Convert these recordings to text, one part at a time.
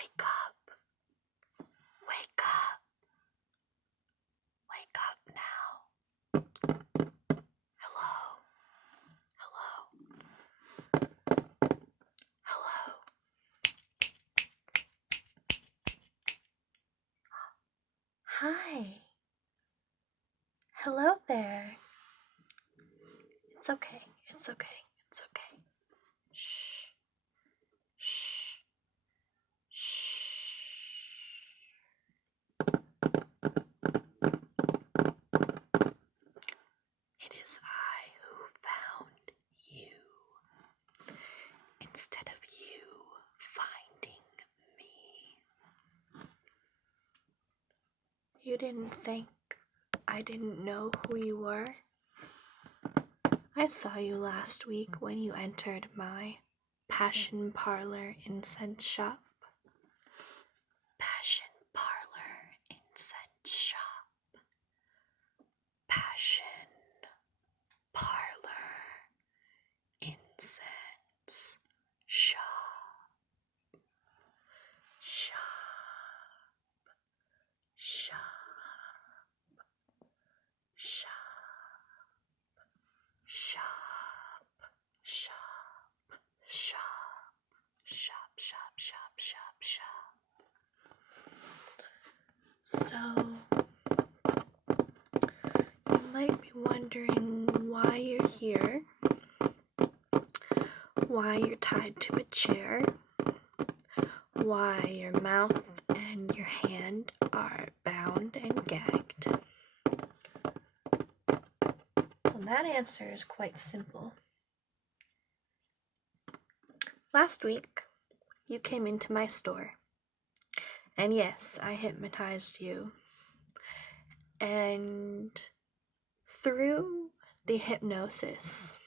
Wake up. Wake up. Wake up now. Hello. Hello. Hello. Hi. Hello there. It's okay. It's okay. It's okay. Shh. Shh. Shh. It is I who found you, instead of you finding me. You didn't think I didn't know who you were? I saw you last week when you entered my Passion Parlor incense shop. Passion Parlor incense shop. Passion Parlor incense shop. Shop. Shop. Shop. Shop. Shop. Shop. Shop. Shop. Shop. Shop. Shop. So, you might be wondering why you're here, why you're tied to a chair, why your mouth and your hand are bound and gagged. Well, that answer is quite simple. Last week, you came into my store. And yes, I hypnotized you. And through the hypnosis,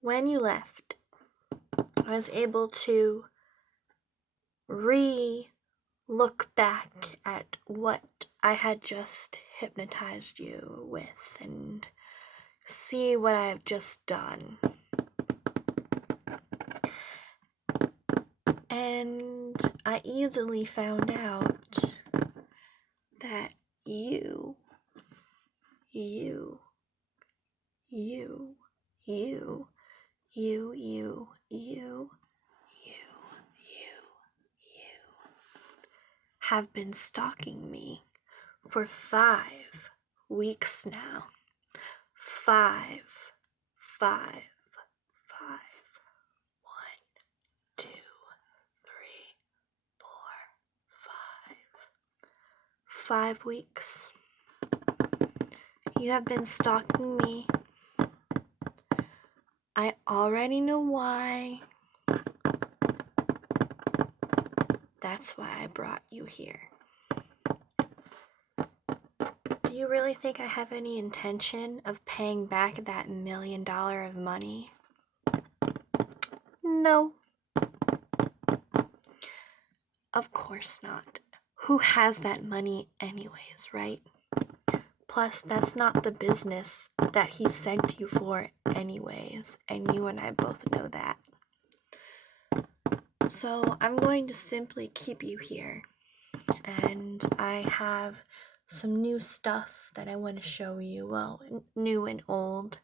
when you left, I was able to look back at what I had just hypnotized you with and see what I have just done. And I easily found out that you have been stalking me for 5 weeks now. 5. 1, 2, 3, 4, 5. 5 weeks. You have been stalking me. I already know why. That's why I brought you here. Do you really think I have any intention of paying back that $1 million of money? No. Of course not. Who has that money anyways, right? Plus, that's not the business that he sent you for anyways, and you and I both know that. So I'm going to simply keep you here, and I have some new stuff that I want to show you, well, new and old,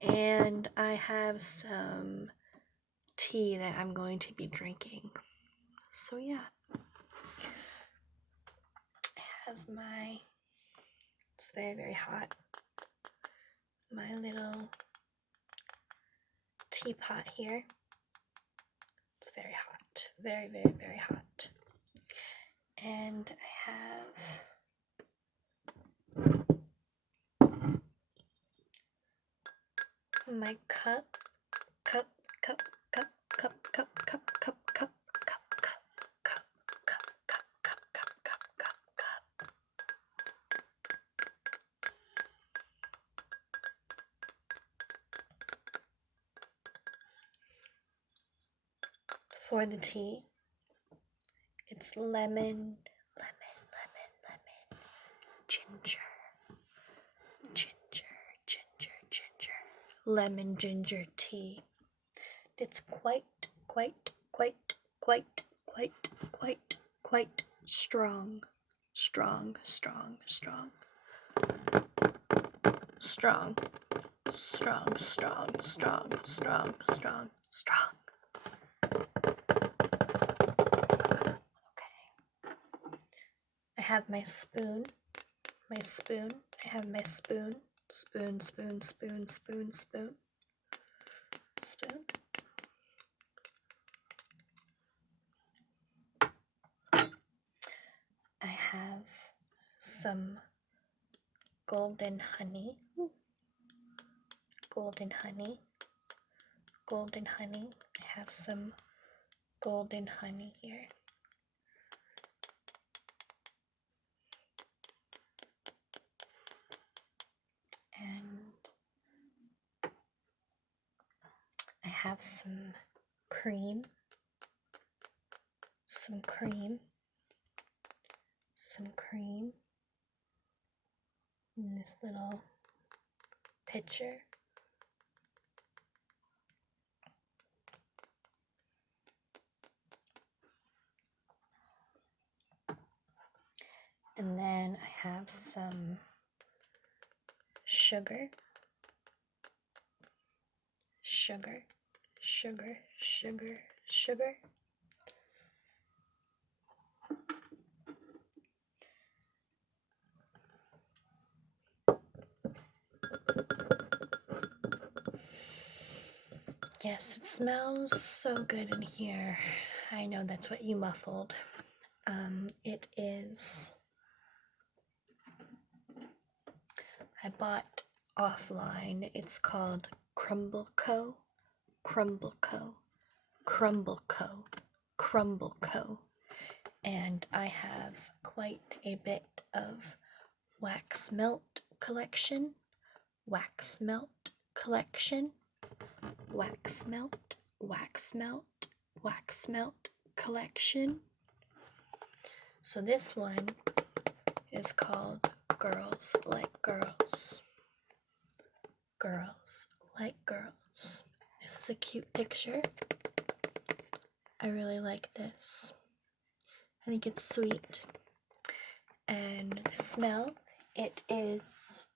and I have some tea that I'm going to be drinking. So yeah, I have it's very, very hot, my little teapot here. It's very hot, very, very, very hot. And I have my cup, for the tea. It's lemon, ginger, lemon ginger tea. It's quite quite strong. Strong. Okay. I have my spoon. I have my spoon. Spoon. I have some golden honey. I have some golden honey here. And I have some cream in this little pitcher. And then I have some sugar. Yes, it smells so good in here. I know that's what you muffled. It is... I bought offline. It's called Crumble Co. And I have quite a bit of wax melt collection. So this one is called Girls Like Girls. This is a cute picture. I really like this. I think it's sweet. And the smell, it is...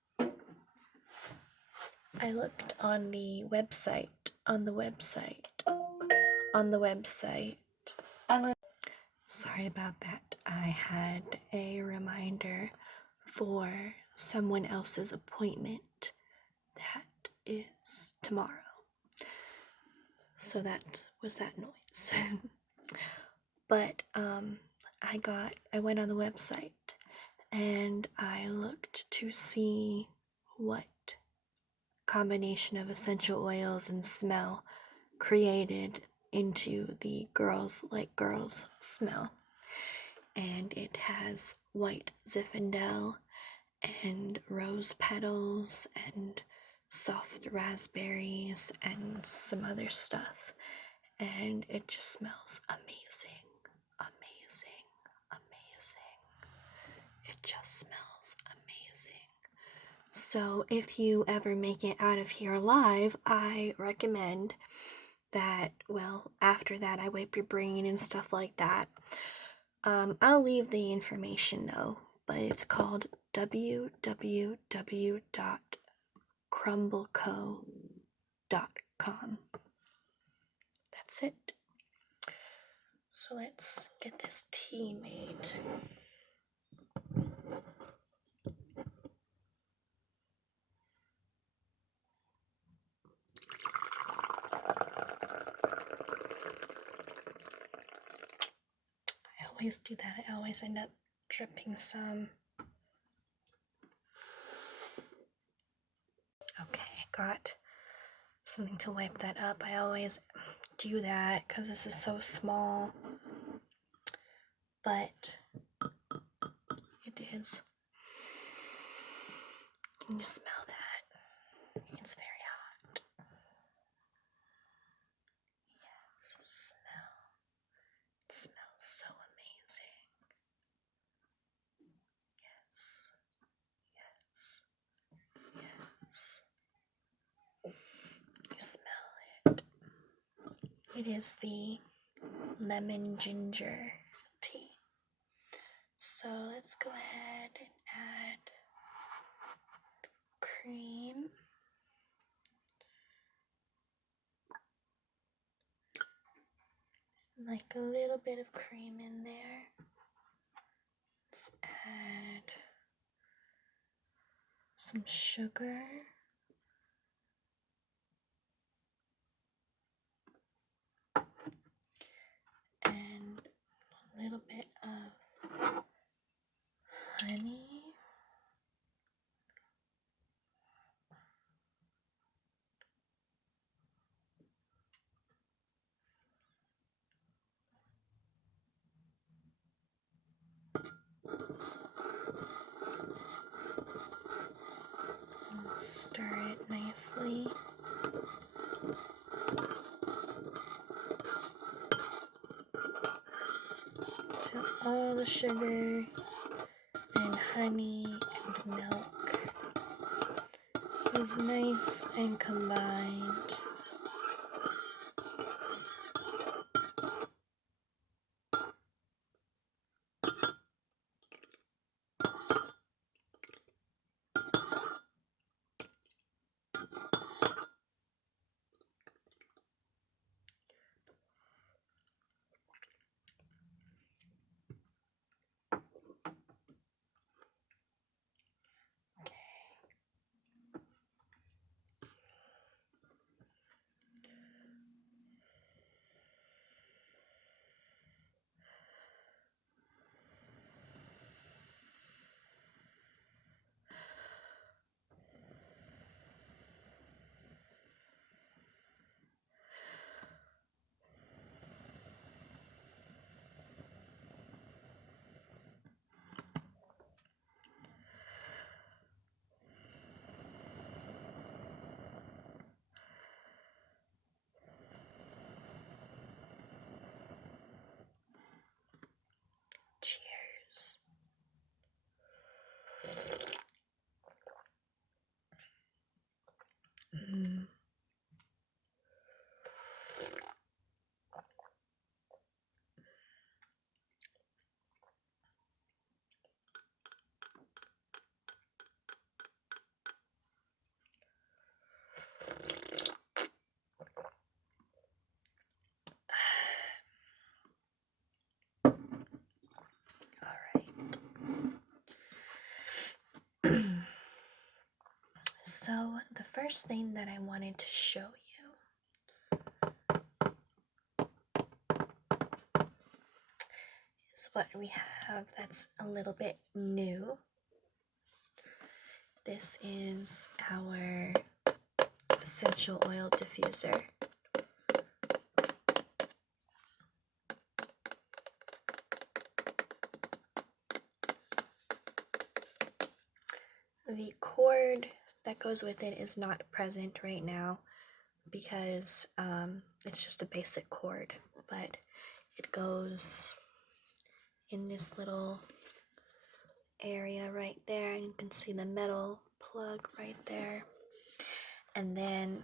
I looked on the website. Sorry about that. I had a reminder for someone else's appointment that is tomorrow. So that was that noise. But I went on the website and I looked to see what combination of essential oils and smell created into the Girls Like Girls smell. And it has white Zinfandel and rose petals and soft raspberries and some other stuff. And it just smells amazing. It just smells amazing. So if you ever make it out of here alive, I recommend that, well, after that I wipe your brain and stuff like that. I'll leave the information though, but it's called www.crumbleco.com. That's it. So let's get this tea made. I always do that. I always end up dripping some. Okay, got something to wipe that up. I always do that because this is so small. But it is. Can you smell that? It's very hot. Yes, smell. It smells so amazing. Yes. You smell it. It is the lemon ginger tea. So let's go ahead and add cream. Like a little bit of cream in there. Let's add some sugar. And a little bit of honey. And stir it nicely. Till all the sugar and honey and milk is nice and combined. Cheers. So the first thing that I wanted to show you is what we have that's a little bit new. This is our essential oil diffuser. The cord that goes with it is not present right now because it's just a basic cord, but it goes in this little area right there, and you can see the metal plug right there, and then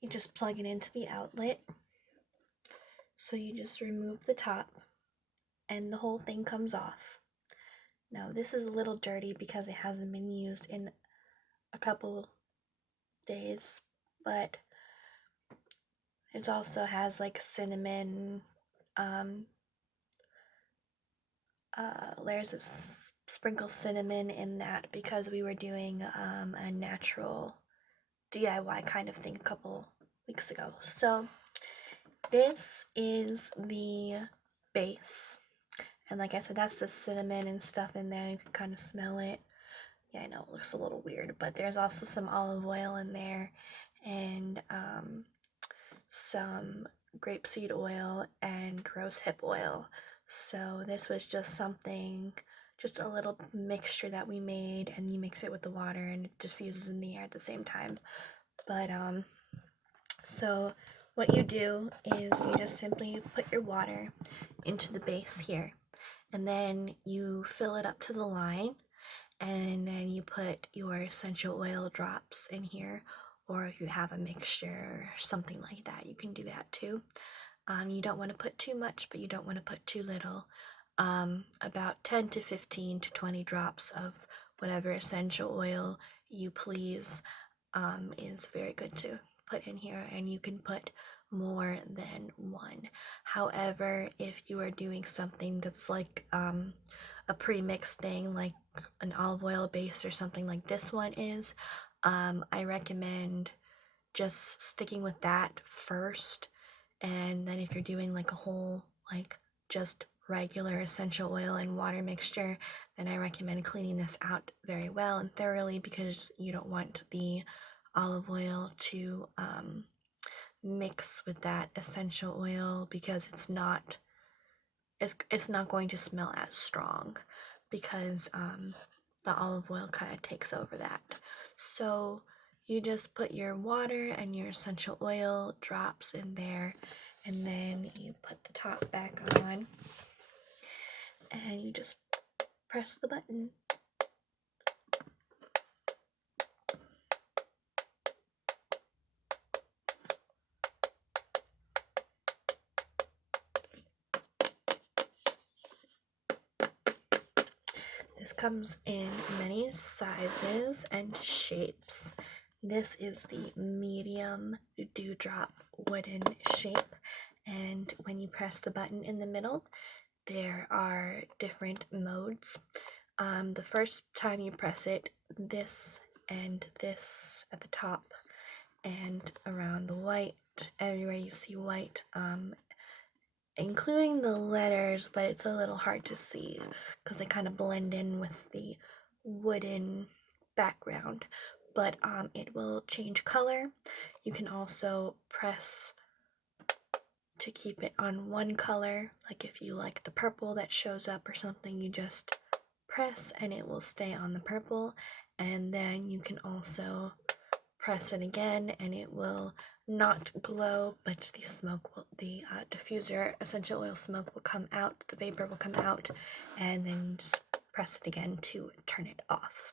you just plug it into the outlet. So you just remove the top and the whole thing comes off. Now this is a little dirty because it hasn't been used in a couple days, but it also has like cinnamon, layers of sprinkled cinnamon in that because we were doing a natural DIY kind of thing a couple weeks ago. So this is the base, and like I said, that's the cinnamon and stuff in there. You can kind of smell it. Yeah, I know it looks a little weird, but there's also some olive oil in there and some grapeseed oil and rosehip oil. So this was just something, just a little mixture that we made, and you mix it with the water and it diffuses in the air at the same time. But so what you do is you just simply put your water into the base here, and then you fill it up to the line, and then you put your essential oil drops in here, or if you have a mixture or something like that, you can do that too. You don't want to put too much, but you don't want to put too little. About 10 to 15 to 20 drops of whatever essential oil you please is very good to put in here, and you can put more than one. However, if you are doing something that's like a pre-mixed thing, like an olive oil base or something like this one is, I recommend just sticking with that first, and then if you're doing like a whole like just regular essential oil and water mixture, then I recommend cleaning this out very well and thoroughly, because you don't want the olive oil to mix with that essential oil, because it's not going to smell as strong, because the olive oil kind of takes over that. So you just put your water and your essential oil drops in there, and then you put the top back on, and you just press the button. This comes in many sizes and shapes. This is the medium dewdrop wooden shape, and when you press the button in the middle, there are different modes. The first time you press it, this and this at the top and around the white, everywhere you see white, including the letters, but it's a little hard to see because they kind of blend in with the wooden background. But it will change color. You can also press to keep it on one color, like if you like the purple that shows up or something, you just press and it will stay on the purple. And then you can also press it again and it will not glow, but the smoke will, the diffuser essential oil smoke will come out, the vapor will come out, and then just press it again to turn it off.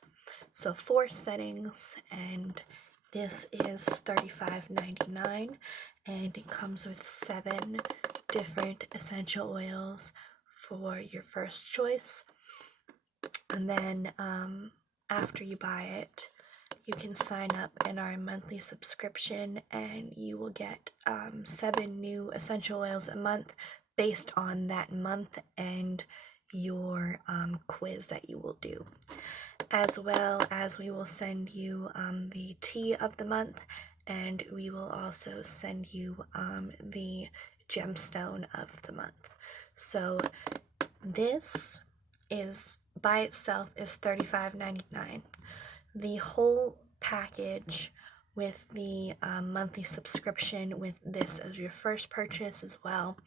So 4 settings, and this is $35.99, and it comes with 7 different essential oils for your first choice. And then after you buy it, you can sign up in our monthly subscription, and you will get 7 new essential oils a month based on that month and your quiz that you will do. As well as we will send you the tea of the month, and we will also send you the gemstone of the month. So this is by itself is $35.99. The whole package with the monthly subscription with this as your first purchase as well,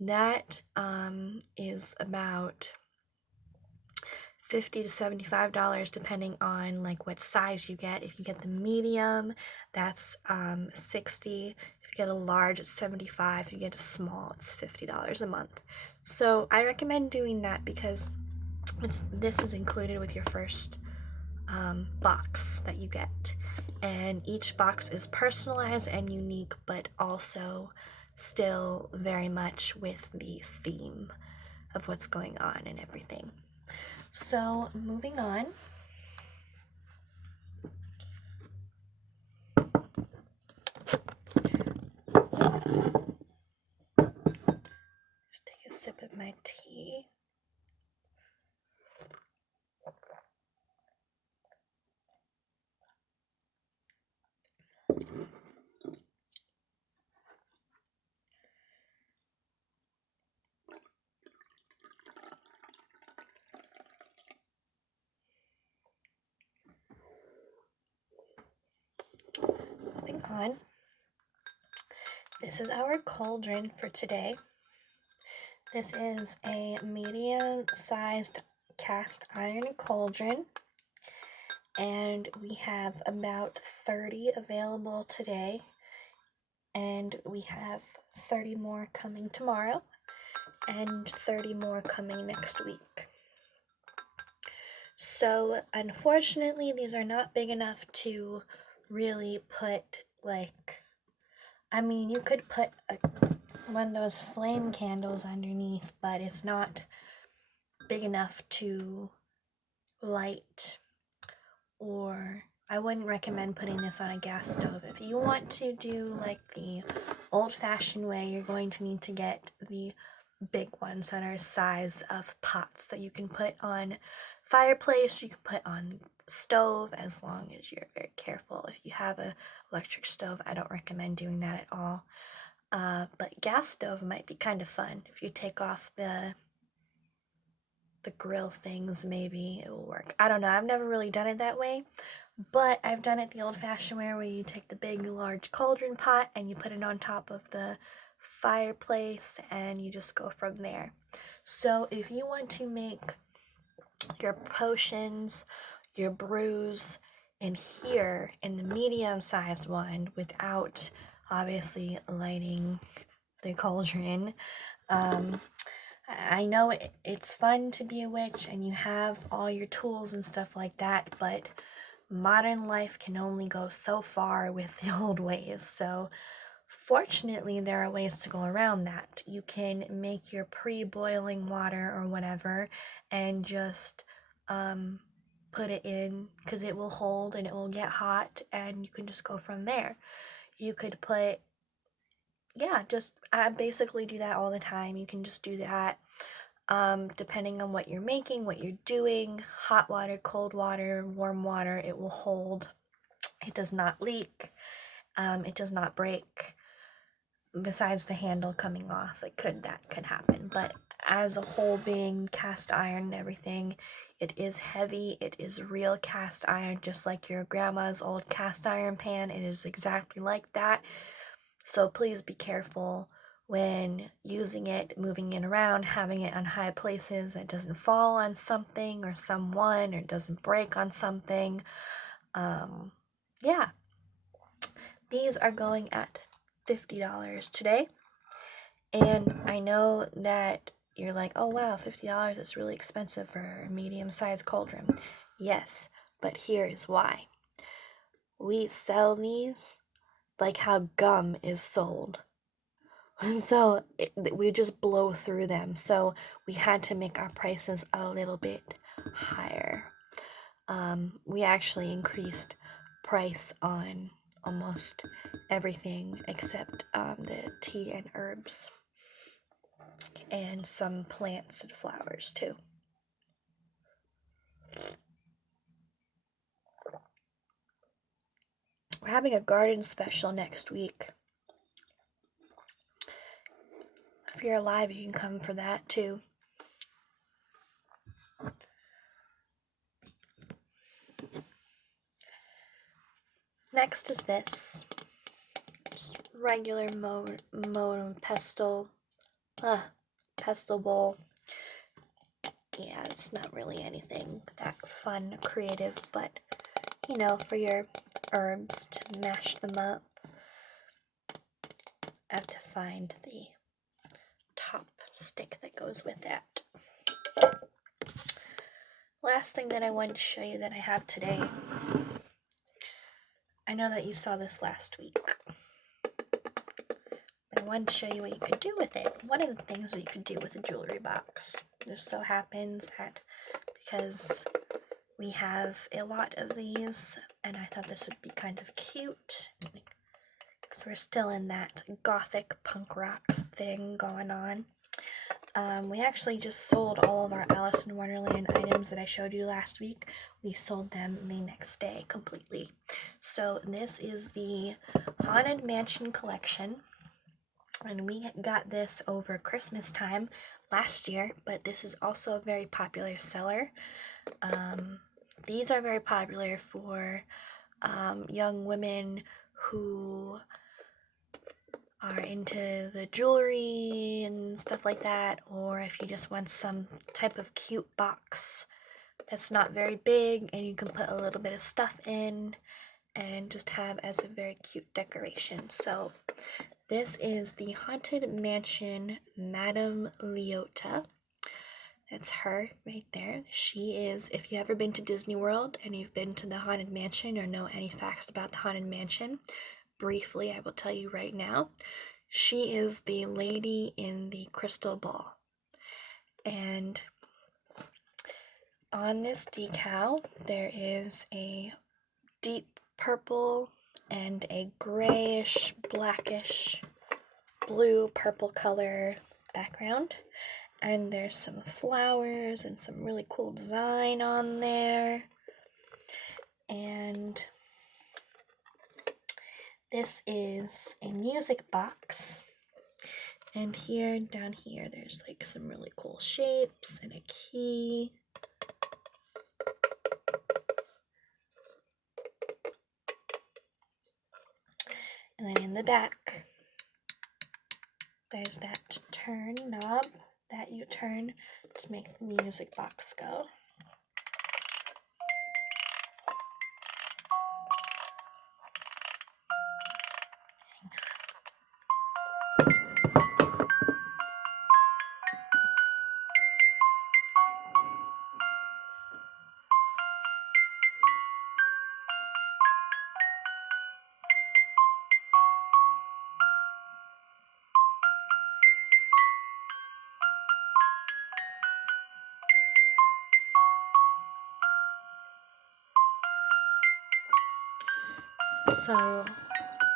that is about $50 to $75 depending on like what size you get. If you get the medium, that's $60. If you get a large, it's $75. If you get a small, it's $50 a month. So I recommend doing that because this is included with your first box that you get, and each box is personalized and unique, but also still very much with the theme of what's going on and everything. So moving on, just take a sip of my tea. Moving on, this is our cauldron for today. This is a medium-sized cast iron cauldron, and we have about 30 available today, and we have 30 more coming tomorrow, and 30 more coming next week. So unfortunately, these are not big enough to really put like, I mean, you could put one of those flame candles underneath, but it's not big enough to light, or I wouldn't recommend putting this on a gas stove. If you want to do like the old-fashioned way, you're going to need to get the big ones that are the size of pots that you can put on fireplace, you can put on stove, as long as you're very careful. If you have a electric stove, I don't recommend doing that at all. But gas stove might be kind of fun. If you take off the grill things, maybe it will work. I don't know. I've never really done it that way, but I've done it the old-fashioned way, where you take the big, large cauldron pot and you put it on top of the fireplace and you just go from there. So if you want to make your potions, your brews in here in the medium-sized one without obviously lighting the cauldron, I know it's fun to be a witch and you have all your tools and stuff like that, but modern life can only go so far with the old ways. So fortunately, there are ways to go around that. You can make your pre-boiling water or whatever and just put it in, because it will hold and it will get hot, and you can just go from there. You could put, I basically do that all the time. You can just do that depending on what you're making, what you're doing. Hot water, cold water, warm water, it will hold. It does not leak. It does not break. Besides the handle coming off, that could happen. But as a whole, being cast iron and everything, it is heavy. It is real cast iron, just like your grandma's old cast iron pan. It is exactly like that. So please be careful when using it, moving it around, having it on high places, that it doesn't fall on something or someone, or doesn't break on something. Yeah. These are going at $50 today. And I know that you're like, oh wow, $50 is really expensive for a medium-sized cauldron. Yes, but here's why. We sell these like how gum is sold. So we just blow through them. So we had to make our prices a little bit higher. We actually increased price on almost everything except the tea and herbs, and some plants and flowers too. We're having a garden special next week. If you're alive, you can come for that too. Next is this. Just regular pestle bowl. Yeah, it's not really anything that fun, creative, but you know, for your herbs to mash them up. I have to find the top stick that goes with that. Last thing that I wanted to show you that I have today. I know that you saw this last week, but I wanted to show you what you could do with it. One of the things that you could do with a jewelry box. Just so happens that because we have a lot of these, and I thought this would be kind of cute, because we're still in that gothic punk rock thing going on. We actually just sold all of our Alice in Wonderland items that I showed you last week. We sold them the next day completely. So this is the Haunted Mansion collection, and we got this over Christmas time last year, but this is also a very popular seller. These are very popular for young women who are into the jewelry and stuff like that, or if you just want some type of cute box that's not very big and you can put a little bit of stuff in and just have as a very cute decoration. So this is the Haunted Mansion Madame Leota. That's her right there. She is, if you've ever been to Disney World and you've been to the Haunted Mansion or know any facts about the Haunted Mansion, briefly I will tell you right now. She is the lady in the crystal ball. And on this decal, there is a deep purple and a grayish, blackish, blue, purple color background. And there's some flowers and some really cool design on there. And this is a music box. And here, down here, there's like some really cool shapes and a key. And then in the back, there's that turn knob that you turn to make the music box go. So,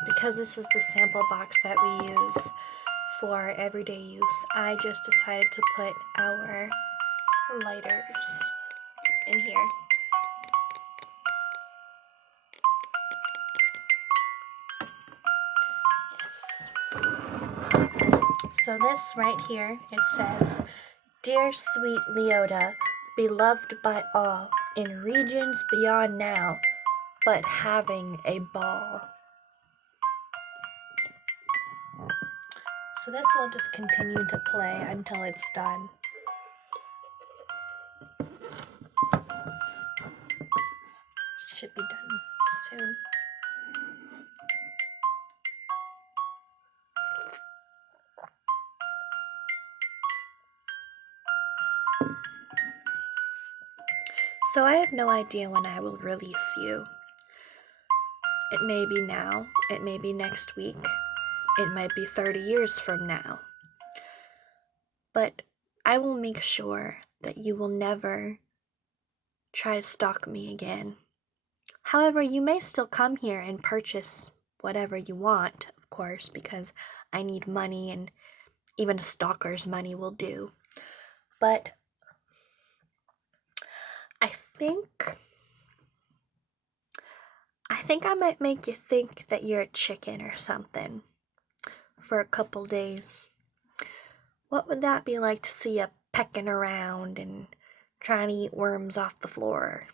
because this is the sample box that we use for everyday use, I just decided to put our lighters in here. Yes. So this right here, it says, "Dear sweet Leota, beloved by all, in regions beyond now, but having a ball." So this will just continue to play until it's done. It should be done soon. So I have no idea when I will release you. It may be now, it may be next week, it might be 30 years from now. But I will make sure that you will never try to stalk me again. However, you may still come here and purchase whatever you want, of course, because I need money and even a stalker's money will do. But I think I might make you think that you're a chicken or something for a couple days. What would that be like to see you pecking around and trying to eat worms off the floor?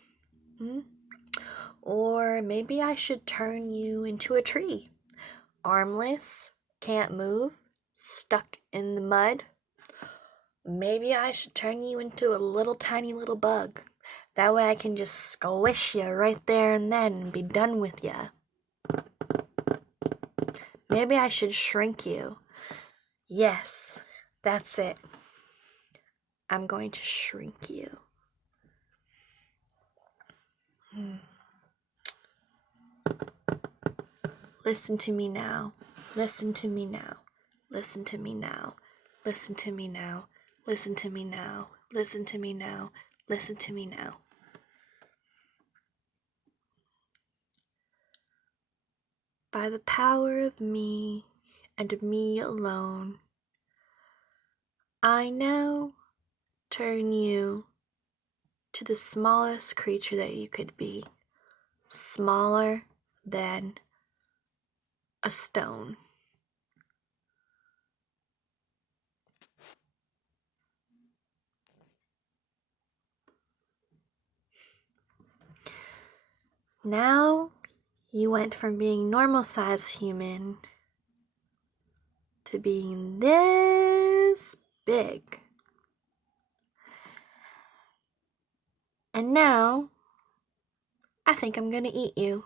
Or maybe I should turn you into a tree. Armless, can't move, stuck in the mud. Maybe I should turn you into a little tiny little bug. That way I can just squish you right there and then and be done with you. Maybe I should shrink you. Yes, that's it. I'm going to shrink you. Listen to me now. Listen to me now. Listen to me now. Listen to me now. Listen to me now. Listen to me now. Listen to me now. By the power of me and me alone, I now turn you to the smallest creature that you could be, smaller than a stone. Now you went from being normal-sized human to being this big. And now, I think I'm gonna eat you.